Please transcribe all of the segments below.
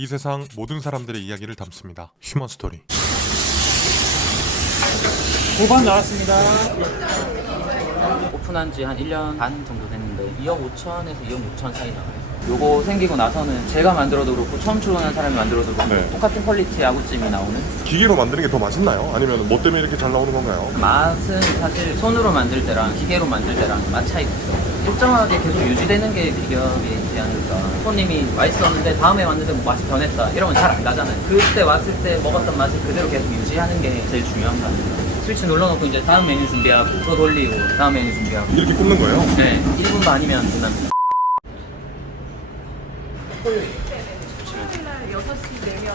이 세상 모든 사람들의 이야기를 담습니다. 휴먼 스토리. 후반 나왔습니다. 오픈한 지 한 1년 반 정도 됐는데 2억 5천에서 2억 6천 사이 나와요. 요거 생기고 나서는 제가 만들어도 그렇고 처음 출근한 사람이 만들어도 그렇고 네. 똑같은 퀄리티의 아구찜이 나오는. 기계로 만드는 게 더 맛있나요? 아니면 뭐 때문에 이렇게 잘 나오는 건가요? 맛은 사실 손으로 만들 때랑 기계로 만들 때랑 맛 차이가 있어요. 일정하게 계속 유지되는 게 비결이지 않을까. 손님이 맛있었는데 다음에 왔는데 뭐 맛이 변했다 이러면 잘 안 가잖아요. 그때 왔을 때 먹었던 맛을 그대로 계속 유지하는 게 제일 중요한 거 아닐까. 스위치 눌러놓고 이제 다음 메뉴 준비하고 더 돌리고 다음 메뉴 준비하고. 이렇게 굽는 거예요? 네, 1분 반이면 끝납니다. 토요일 날 6시 내면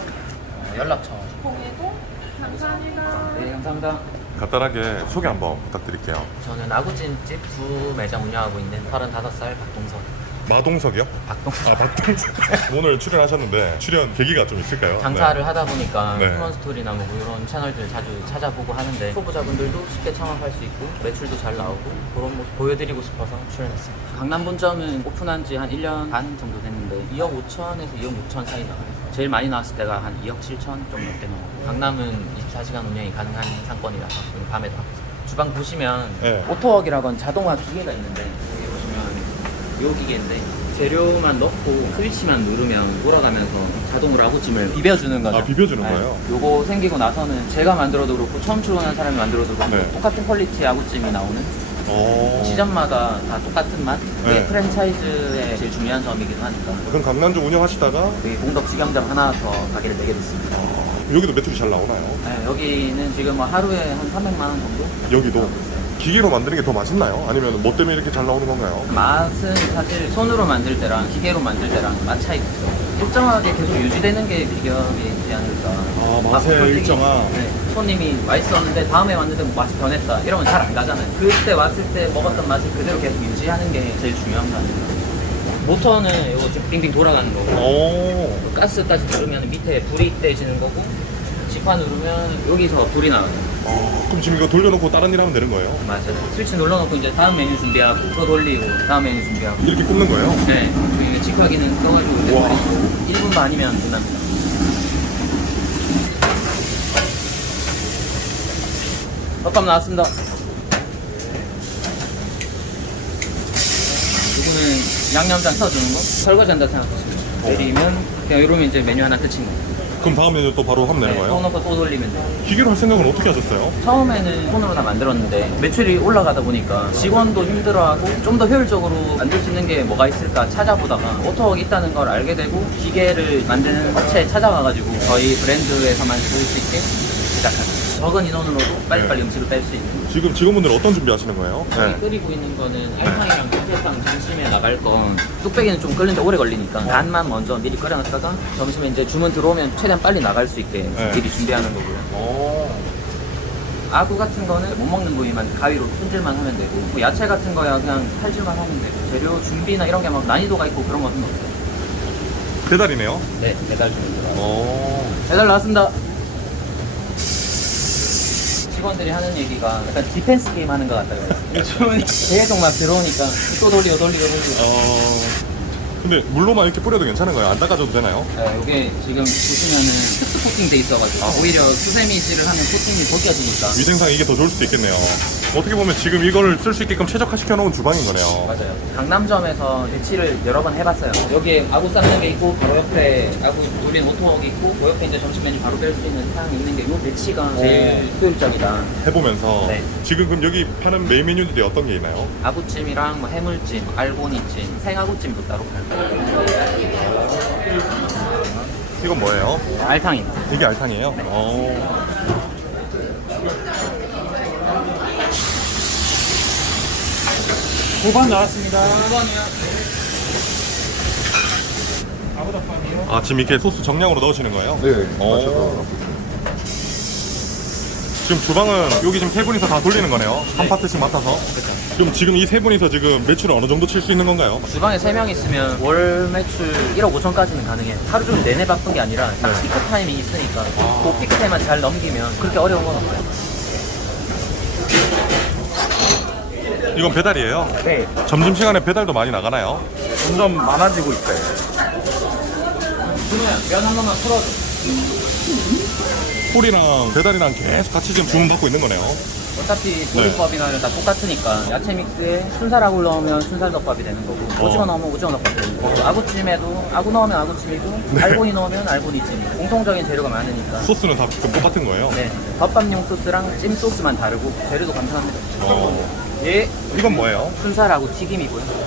연락처. 공예도 감사합니다. 네, 감사합니다. 간단하게 소개 한번 부탁드릴게요. 저는 아구찜집 두 매장 운영하고 있는 35살 박동석. 마동석이요? 박동석. 아, 박동석. 오늘 출연하셨는데 출연 계기가 좀 있을까요? 장사를 하다 보니까 네. 휴먼 스토리나 뭐 이런 채널들 자주 찾아보고 하는데 초보자분들도 쉽게 창업할 수 있고 매출도 잘 나오고 그런 모습 보여드리고 싶어서 출연했습니다. 강남 본점은 오픈한 지 한 1년 반 정도 됐는데 2억 5천에서 2억 6천 사이 나와요. 제일 많이 나왔을 때가 한 2억 7천 좀 넘게 나오고 강남은 24시간 운영이 가능한 상권이라서 밤에도 하고 있습니다. 주방 보시면 네. 오토웍이라고 하는 자동화 기계가 있는데 여기 보시면 요 기계인데 재료만 넣고 스위치만 누르면 돌아가면서 자동으로 아구찜을 비벼주는 거죠. 아, 비벼주는 거예요? 요거 생기고 나서는 제가 만들어도 그렇고 처음 출근한 사람이 만들어도 그렇고 네. 똑같은 퀄리티의 아구찜이 나오는. 시점마다 다 똑같은 맛. 그게 네. 프랜차이즈의 제일 중요한 점이기도 하니까. 그럼 강남점 운영하시다가 여기 공덕 직영점 하나 더 가게를 내게 됐습니다. 여기도 매출이 잘 나오나요? 네, 여기는 지금 뭐 하루에 한 300만 원 정도? 여기도? 나오고 있어요. 기계로 만드는 게 더 맛있나요? 아니면 뭐 때문에 이렇게 잘 나오는 건가요? 맛은 사실 손으로 만들 때랑 기계로 만들 때랑 맛 차이가 있어요. 일정하게 계속 유지되는 게 비결이지 않을까. 아, 맛의 솔직히, 일정화. 네, 손님이 맛있었는데 다음에 왔는데 뭐 맛이 변했다 이러면 잘 안 가잖아요. 그때 왔을 때 먹었던 맛을 그대로 계속 유지하는 게 제일 중요한 거 아닐까. 모터는 이거 지금 빙빙 돌아가는 거고 오. 가스까지 누르면 밑에 불이 떼지는 거고 지파 누르면 여기서 불이 나와요. 그럼 지금 이거 돌려놓고 다른 일 하면 되는 거예요? 맞아요. 스위치 눌러놓고 이제 다음 메뉴 준비하고 더 돌리고 다음 메뉴 준비하고. 이렇게 굽는 거예요? 네, 저희가 직화 기능 써가지고 이제 우와. 1분 반이면 끝납니다. 덮밥 나왔습니다. 이거는 양념장 써주는 거? 설거지 한다 생각하시면 내리면 그냥 이러면 이제 메뉴 하나 끝입니다. 그럼 다음 메뉴 또 바로 하면 되는 네, 거예요? 넣고 또 돌리면 돼요. 기계로 할 생각은 어떻게 하셨어요? 처음에는 손으로 다 만들었는데 매출이 올라가다 보니까 직원도 힘들어하고 좀 더 효율적으로 만들 수 있는 게 뭐가 있을까 찾아보다가 오토웍이 있다는 걸 알게 되고 기계를 만드는 업체에 찾아가가지고 저희 브랜드에서만 쓸 수 있게 시작합니다. 적은 인원으로도 빨리빨리 음식을 뺄 수 있는. 지금 직원분들 어떤 준비 하시는 거예요? 여기 끓이고 있는 거는 알탕이랑 삼계탕 점심에 나갈 건 뚝배기는 좀 끓는데 오래 걸리니까 간만 먼저 미리 끓여놨다가 점심에 이제 주문 들어오면 최대한 빨리 나갈 수 있게 네. 미리 준비하는 거고요. 오. 아구 같은 거는 못 먹는 부위만 가위로 손질만 하면 되고 뭐 야채 같은 거야 그냥 칼질만 하면 되고 재료 준비나 이런 게 막 난이도가 있고 그런 거는 없어요. 배달이네요? 네, 배달 주문 들어와요. 오. 배달 나왔습니다. 직원들이 하는 얘기가 약간 디펜스 게임 하는 것 같아요. 주문이 계속 막 들어오니까 또 돌리고. 근데 물로만 이렇게 뿌려도 괜찮은 거예요? 안 닦아줘도 되나요? 네, 이게 지금 보시면은 특수 코팅 돼 있어가지고 오히려 수세미질을 하면 코팅이 벗겨지니까. 위생상 이게 더 좋을 수도 있겠네요. 어떻게 보면 지금 이거를 쓸 수 있게끔 최적화시켜 놓은 주방인 거네요. 맞아요. 강남점에서 배치를 여러 번 해봤어요. 여기에 아구 삶는 게 있고 바로 옆에 아구 돌린 오토웍이 있고 그 옆에 이제 점심 메뉴 바로 뺄 수 있는 탕이 있는 게 이 배치가 제일 효율적이다. 해보면서 네. 지금 그럼 여기 파는 메인 메뉴들이 어떤 게 있나요? 아구찜이랑 뭐 해물찜, 알고니찜, 생아구찜도 따로 팔고. 이건 뭐예요? 알탕입니다. 이게 알탕이에요? 네. 오. 후반 나왔습니다. 아구덮밥이요? 아, 지금 이렇게 소스 정량으로 넣으시는 거예요? 네, 오. 맞아요. 지금 주방은 여기 지금 세 분이서 다 돌리는 거네요? 한 네. 파트씩 맡아서? 그렇죠. 그럼 지금 이 세 분이서 지금 매출을 어느 정도 칠 수 있는 건가요? 주방에 3명 있으면 월 매출 1억 5천까지는 가능해요. 하루 종일 내내 바쁜 게 아니라 딱 네. 피크 타임이 있으니까 그 피크 타임만 잘 넘기면 그렇게 어려운 건 없어요. 이건 배달이에요? 네, 점심시간에 배달도 많이 나가나요? 점점 많아지고 있어요. 준호야, 면 한 번만 풀어줘. 꿀이랑 배달이랑 계속 같이 지금 주문받고 있는 거네요. 어차피 조리법이나 다 똑같으니까 야채 믹스에 순살하고 넣으면 순살덮밥이 되는 거고 오징어 넣으면 오징어 덮밥이 되는 거고 아구찜에도 아구 넣으면 아구찜이고 알고니 넣으면 알고니찜이고 공통적인 재료가 많으니까 소스는 다 똑같은 거예요? 네, 덮밥용 소스랑 찜 소스만 다르고 재료도 간편합니다. 예, 이건 뭐예요? 순살하고 튀김이고요.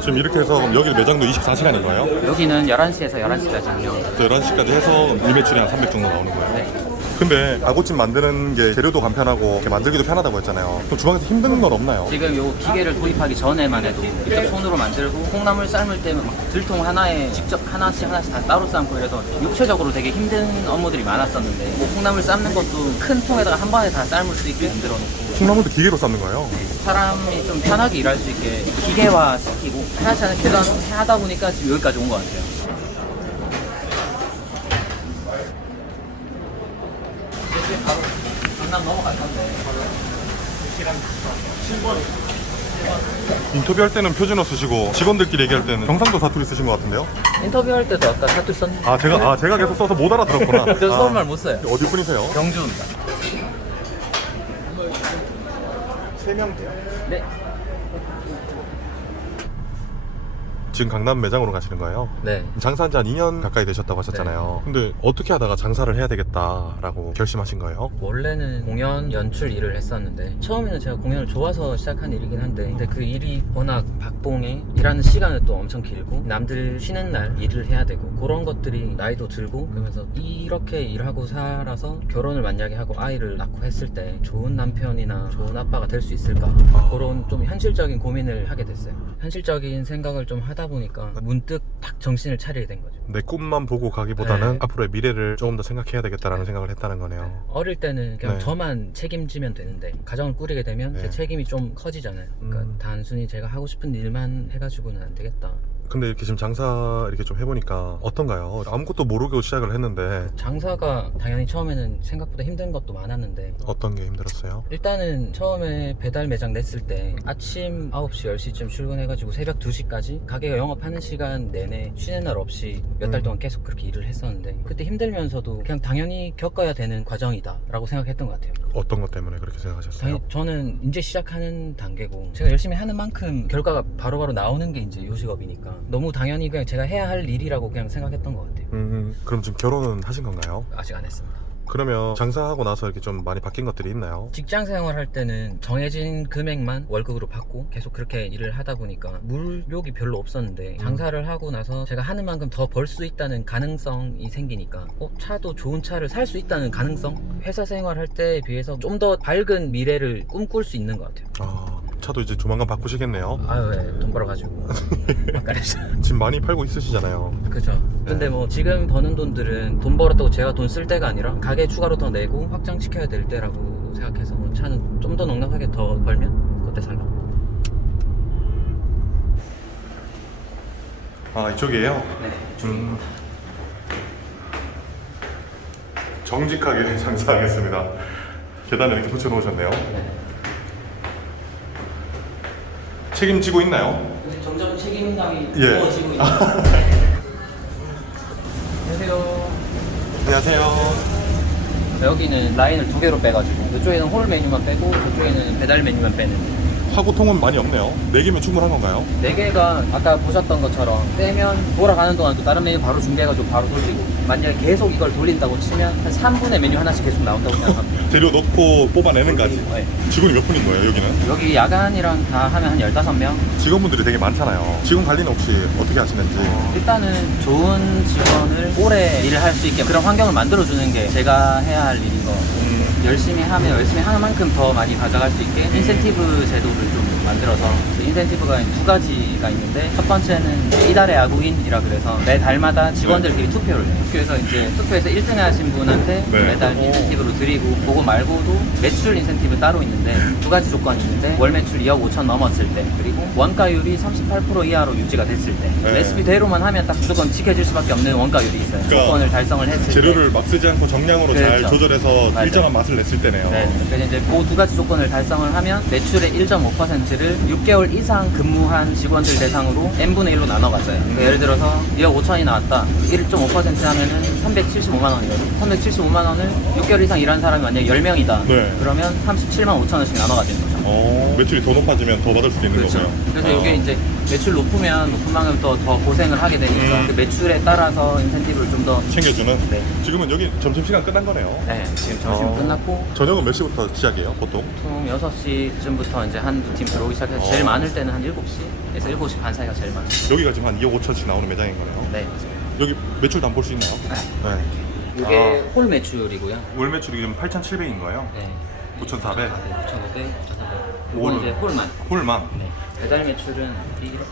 지금 이렇게 해서 그럼 여기 매장도 24시간인 거예요? 여기는 11시에서 11시까지 운영. 11시까지 해서 리매출이 한 300 정도 나오는 거예요? 네. 근데 아구찜 만드는 게 재료도 간편하고 이렇게 만들기도 편하다고 했잖아요. 그럼 주방에서 힘든 건 없나요? 지금 요 기계를 도입하기 전에만 해도 직접 손으로 만들고 콩나물 삶을 때 막 들통 하나에 직접 하나씩 다 따로 삶고 이래서 육체적으로 되게 힘든 업무들이 많았었는데 뭐 콩나물 삶는 것도 큰 통에다가 한 번에 다 삶을 수 있게 만들어 놓고 콩나물도 기계로 삶는 거예요? 사람이 좀 편하게 일할 수 있게 기계화 시키고 편하지 않은 계산 하다 보니까 지금 여기까지 온 것 같아요. 이제 바로 강남 넘어갈 건데 인터뷰할 때는 표준어 쓰시고 직원들끼리 얘기할 때는 경상도 사투리 쓰신 것 같은데요? 인터뷰할 때도 아까 사투리 썼는데 제가 계속 써서 못 알아들었구나. 저 서울말 못 써요. 어디 분이세요? 경주입니다. 3명이요. 네. 지금 강남 매장으로 가시는 거예요? 네. 장사한 지 한 2년 가까이 되셨다고 하셨잖아요. 근데 어떻게 하다가 장사를 해야 되겠다라고 결심하신 거예요? 원래는 공연 연출 일을 했었는데 처음에는 제가 공연을 좋아서 시작한 일이긴 한데 근데 그 일이 워낙 박봉에 일하는 시간은 또 엄청 길고 남들 쉬는 날 일을 해야 되고 그런 것들이 나이도 들고 그러면서 이렇게 일하고 살아서 결혼을 만약에 하고 아이를 낳고 했을 때 좋은 남편이나 좋은 아빠가 될 수 있을까 그런 좀 현실적인 고민을 하게 됐어요. 현실적인 생각을 좀 하다 보니까 문득 딱 정신을 차리게 된 거죠. 내 꿈만 보고 가기보다는 네. 앞으로의 미래를 조금 더 생각해야 되겠다라는 생각을 했다는 거네요. 어릴 때는 그냥 네. 저만 책임지면 되는데 가정을 꾸리게 되면 네. 제 책임이 좀 커지잖아요. 그러니까 단순히 제가 하고 싶은 일만 해가지고는 안 되겠다. 근데 이렇게 지금 장사 이렇게 좀 해보니까 어떤가요? 아무것도 모르고 시작을 했는데 장사가 당연히 처음에는 생각보다 힘든 것도 많았는데 어떤 게 힘들었어요? 일단은 처음에 배달 매장 냈을 때 아침 9시, 10시쯤 출근해가지고 새벽 2시까지 가게가 영업하는 시간 내내 쉬는 날 없이 몇 달 동안 계속 그렇게 일을 했었는데 그때 힘들면서도 그냥 당연히 겪어야 되는 과정이다 라고 생각했던 것 같아요. 어떤 것 때문에 그렇게 생각하셨어요? 저는 이제 시작하는 단계고 제가 열심히 하는 만큼 결과가 바로바로 나오는 게 이제 요식업이니까 너무 당연히 그냥 제가 해야 할 일이라고 그냥 생각했던 것 같아요. 그럼 지금 결혼은 하신 건가요? 아직 안 했습니다. 그러면 장사하고 나서 이렇게 좀 많이 바뀐 것들이 있나요? 직장 생활할 때는 정해진 금액만 월급으로 받고 계속 그렇게 일을 하다 보니까 물욕이 별로 없었는데 장사를 하고 나서 제가 하는 만큼 더 벌 수 있다는 가능성이 생기니까 차도 좋은 차를 살 수 있다는 가능성? 회사 생활할 때에 비해서 좀 더 밝은 미래를 꿈꿀 수 있는 것 같아요. 차도 이제 조만간 바꾸시겠네요. 아유, 네, 돈 벌어가지고 바꿔야죠. 지금 많이 팔고 있으시잖아요. 그죠. 근데 뭐 지금 버는 돈들은 돈 벌었다고 제가 돈 쓸 때가 아니라 가게 추가로 더 내고 확장시켜야 될 때라고 생각해서 뭐 차는 좀 더 넉넉하게 더 벌면 그때 살라고. 이쪽이에요? 네. 정직하게 장사하겠습니다. 계단에 이렇게 붙여놓으셨네요. 네. 책임지고 있나요? 근데 점점 책임감이 예. 무거워지고 있는. 안녕하세요. 안녕하세요. 여기는 라인을 2개로 빼가지고 이쪽에는 홀 메뉴만 빼고 저쪽에는 배달 메뉴만 빼는. 화구통은 많이 없네요. 4개면 충분한 건가요? 4개가 아까 보셨던 것처럼 빼면 돌아가는 동안 또 다른 메뉴 바로 준비해가지고 바로 돌리고 만약에 계속 이걸 돌린다고 치면 한 3분의 메뉴 하나씩 계속 나온다고 생각합니다. 재료 넣고 뽑아내는까지. 네. 직원이 몇 분인 거예요, 여기는? 여기 야간이랑 다 하면 한 15명? 직원분들이 되게 많잖아요. 직원 관리는 혹시 어떻게 하시는지? 일단은 좋은 직원을 오래 일을 할 수 있게 그런 환경을 만들어주는 게 제가 해야 할 일인 거. 열심히 하면 열심히 하는 만큼 더 많이 가져갈 수 있게 인센티브 제도를 좀 만들어서 인센티브가 2가지가 있는데 첫 번째는 이달의 야구인이라 그래서 매 달마다 직원들끼리 투표를 해요. 그래서 이제 투표에서 1등 하신 분한테 네. 매달 인센티브로 드리고 그거 말고도 매출 인센티브 따로 있는데 2가지 조건이 있는데 월 매출 2억 5천 넘었을 때 그리고 원가율이 38% 이하로 유지가 됐을 때 네. 레시피대로만 하면 딱 무조건 지켜질 수밖에 없는 원가율이 있어요. 그러니까 조건을 달성을 했을 때 재료를 막 쓰지 않고 정량으로 잘 그렇죠. 조절해서 맞아요. 일정한 맛을 냈을 때네요. 네. 그래서 이제 그 2가지 조건을 달성을 하면 매출의 1.5%를 6개월 이상 근무한 직원들 대상으로 n분의 1로 나눠갔어요. 예를 들어서 2억 5천이 나왔다. 1.5% 하면은 375만 원이거든. 375만 원을 6개월 이상 일한 사람이 만약에 10명이다. 네. 그러면 37만 5천 원씩 나눠가지는 거죠. 매출이 더 높아지면 더 받을 수도 있는 그렇죠. 거고요. 그래서 이게 이제 매출 높으면 높은 만큼 더 고생을 하게 되니까 그 매출에 따라서 인센티브를 좀 더 챙겨주는. 네. 지금은 여기 점심시간 끝난 거네요. 네, 지금 점심 끝났고 저녁은 몇 시부터 시작이에요, 보통? 보통 6시쯤부터 이제 한두 팀 들어오기 시작해서 제일 많을 때는 한 7시에서 7시 반 사이가 제일 많아요. 여기가 지금 한 2억 5천씩 나오는 매장인 거네요. 네. 여기 매출도 한번 볼 수 있나요? 네. 이게 홀 매출이고요. 월 매출이 지금 8,700인 거예요? 네. 9,400? 9,500, 1,400. 이건 이제 홀만. 홀만? 네. 배달 매출은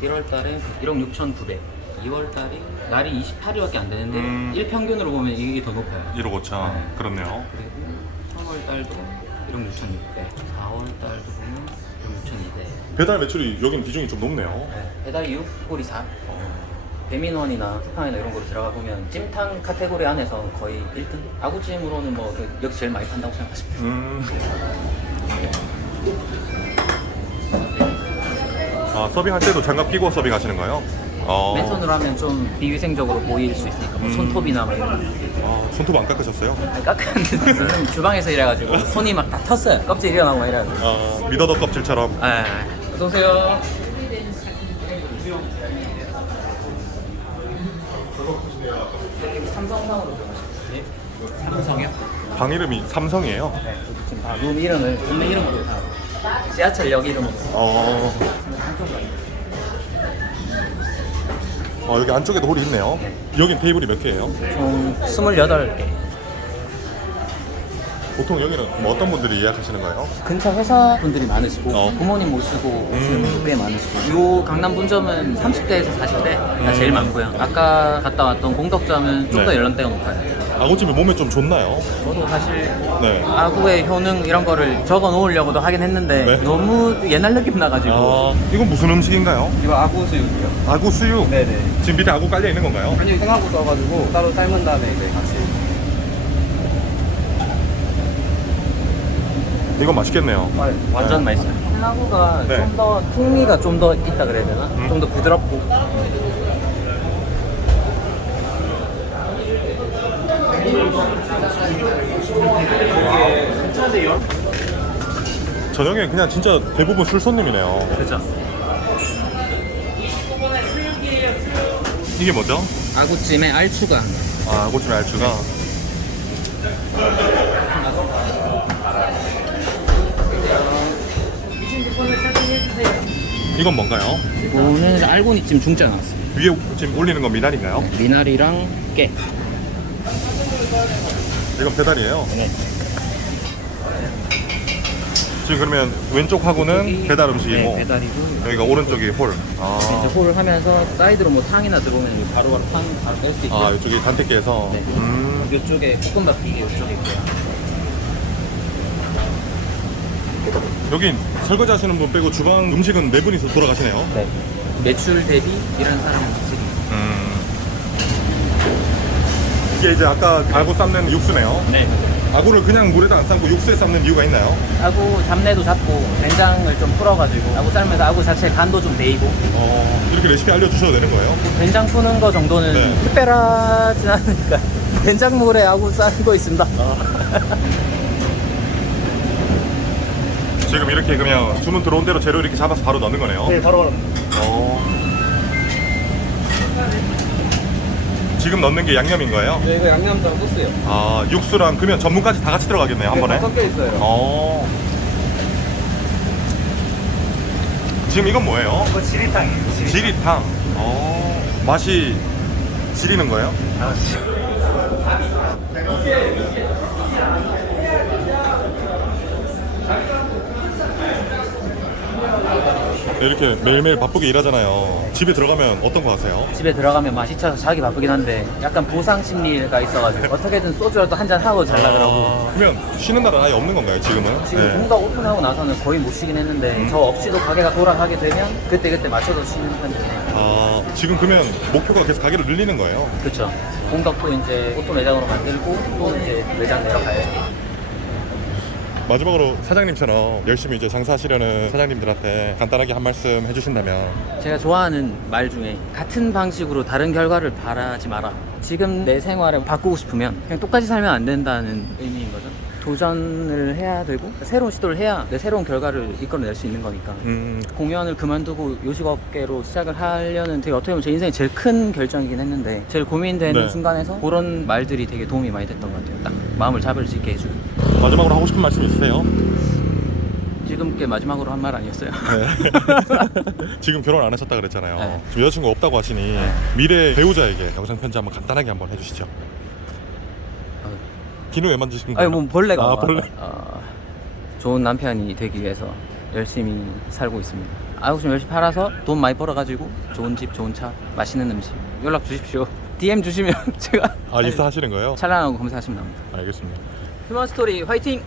1월 달에 1억 6,900. 2월 달이 날이 28일밖에 안 되는데 일평균으로 보면 이게 더 높아요. 1억 5천. 네. 그렇네요. 그리고 3월 달도 1억 6,600. 4월 달도 보면 1억 6,200. 배달 매출이 여기는 비중이 좀 높네요. 네. 배달이 6, 홀이 4. 배민원이나 쿠팡이나 이런 거로 들어가 보면 찜탕 카테고리 안에서 거의 1등? 아구찜으로는 뭐 여기 제일 많이 판다고 생각하시면 돼요. 서빙할 때도 장갑 끼고 서빙하시는 거예요? 맨손으로 하면 좀 비위생적으로 보일 수 있으니까 뭐 손톱이나 막 이런 거. 손톱 안 깎으셨어요? 깎았는데 요즘 주방에서 일해가지고 손이 막 다 텄어요. 껍질 일어나고 막 이래가지고. 미더덕 껍질처럼. 어서오세요. 삼성상으로 삼성이요? 방 이름이 삼성이에요? 네, 지금 다 룸 이름을 동네 이름으로 다 지하철역 이름으로. 여기 안쪽에도 홀이 있네요. 여긴 테이블이 몇 개예요? 총 28개. 보통 여기는 뭐 어떤 분들이 예약하시는 거예요? 근처 회사 분들이 많으시고 어. 부모님 모시고 오시는 분들 꽤 많으시고 요 강남 분점은 30대에서 40대가 제일 많고요. 아까 갔다 왔던 공덕점은 좀 더 네. 연령대가 높아요. 아구찜이 몸에 좀 좋나요? 저도 사실 네. 아구의 효능 이런 거를 적어 놓으려고도 하긴 했는데 네. 너무 옛날 느낌 나가지고. 이건 무슨 음식인가요? 이거 아구 수육이요. 아구 수육? 네네. 지금 밑에 아구 깔려 있는 건가요? 아니 생하고 써가지고 따로 삶은 다음에 이제 같이. 이건 맛있겠네요. 완전 맛있어요. 콜라구가 네. 좀 더 풍미가 좀 더 있다 그래야 되나? 좀 더 부드럽고. 저녁에 그냥 진짜 대부분 술 손님이네요. 그죠? 이게 뭐죠? 아구찜에 알추가. 아구찜 알추가. 이건 뭔가요? 오늘 알고니찜 중짜 나왔어요. 위에 지금 올리는 건 미나리인가요? 미나리랑 깨. 이건 배달이에요. 네. 지금 그러면 왼쪽 하고는 배달 음식이고 네, 배달이고. 여기가 오른쪽이 홀. 이제 홀을 하면서 사이드로 뭐 탕이나 들어오면 바로바로 탕 바로 뺄 수 있고. 이쪽이 단테께서. 네. 이쪽에 볶음밥 비계 이쪽에 있고요. 여긴 설거지 하시는 분 빼고 주방 음식은 네 분이서 돌아가시네요. 네. 매출 대비 이런 사람은 확실히. 이게 이제 아까 아구 삶는 육수네요. 네. 아구를 그냥 물에다 안 삶고 육수에 삶는 이유가 있나요? 아구 잡내도 잡고 된장을 좀 풀어가지고 아구 삶면서 아구 자체 간도 좀 배이고. 이렇게 레시피 알려주셔도 되는 거예요? 된장 푸는 거 정도는 네. 특별하진 않으니까 된장물에 아구 싸고 있습니다. 지금 이렇게 그냥 주문 들어온 대로 재료 이렇게 잡아서 바로 넣는 거네요? 네, 바로 지금 넣는 게 양념인 거예요? 네, 이거 양념장 소스요. 육수랑 그러면 전분까지 다 같이 들어가겠네요, 한 네, 번에? 다 섞여 있어요. 지금 이건 뭐예요? 이거 지리탕이에요. 지리탕. 맛이 지리는 거예요? 이렇게 매일매일 바쁘게 일하잖아요. 집에 들어가면 어떤 거 하세요? 집에 들어가면 맛이 차서 자기 바쁘긴 한데 약간 보상 심리가 있어가지고 어떻게든 소주라도 한잔 하고 잘라더라고. 그러면 쉬는 날은 아예 없는 건가요, 지금은? 지금 본가 오픈하고 나서는 거의 못 쉬긴 했는데 저 없이도 가게가 돌아가게 되면 그때 맞춰서 쉬는 편이에요. 지금 그러면 목표가 계속 가게를 늘리는 거예요? 그렇죠. 공덕도 이제 오토 매장으로 만들고 또 이제 매장 내려가야죠. 마지막으로 사장님처럼 열심히 이제 장사하시려는 사장님들한테 간단하게 한 말씀 해주신다면. 제가 좋아하는 말 중에 같은 방식으로 다른 결과를 바라지 마라. 지금 내 생활을 바꾸고 싶으면 그냥 똑같이 살면 안 된다는 의미인 거죠. 도전을 해야 되고 새로운 시도를 해야 내 새로운 결과를 이끌어낼 수 있는 거니까. 공연을 그만두고 요식업계로 시작을 하려는 되게 어떻게 보면 제 인생의 제일 큰 결정이긴 했는데 제일 고민되는 네. 순간에서 그런 말들이 되게 도움이 많이 됐던 것 같아요. 딱 마음을 잡을 수 있게 해주고. 마지막으로 하고 싶은 말씀 있으세요? 지금께 마지막으로 한 말 아니었어요? 지금 결혼 안 하셨다 그랬잖아요. 네. 지금 여자친구 없다고 하시니 미래 배우자에게 영상 편지 한번 간단하게 한번 해주시죠. 기능 왜 만드신 거예요? 아니 뭐 벌레가 아, 벌레. 좋은 남편이 되기 위해서 열심히 살고 있습니다. 아이고 좀 열심히 팔아서 돈 많이 벌어가지고 좋은 집, 좋은 차, 맛있는 음식 연락 주십시오. DM 주시면 제가 인스타 하시는 거예요? 찰나하고 검색하시면 나옵니다. 알겠습니다. 휴먼 스토리 화이팅!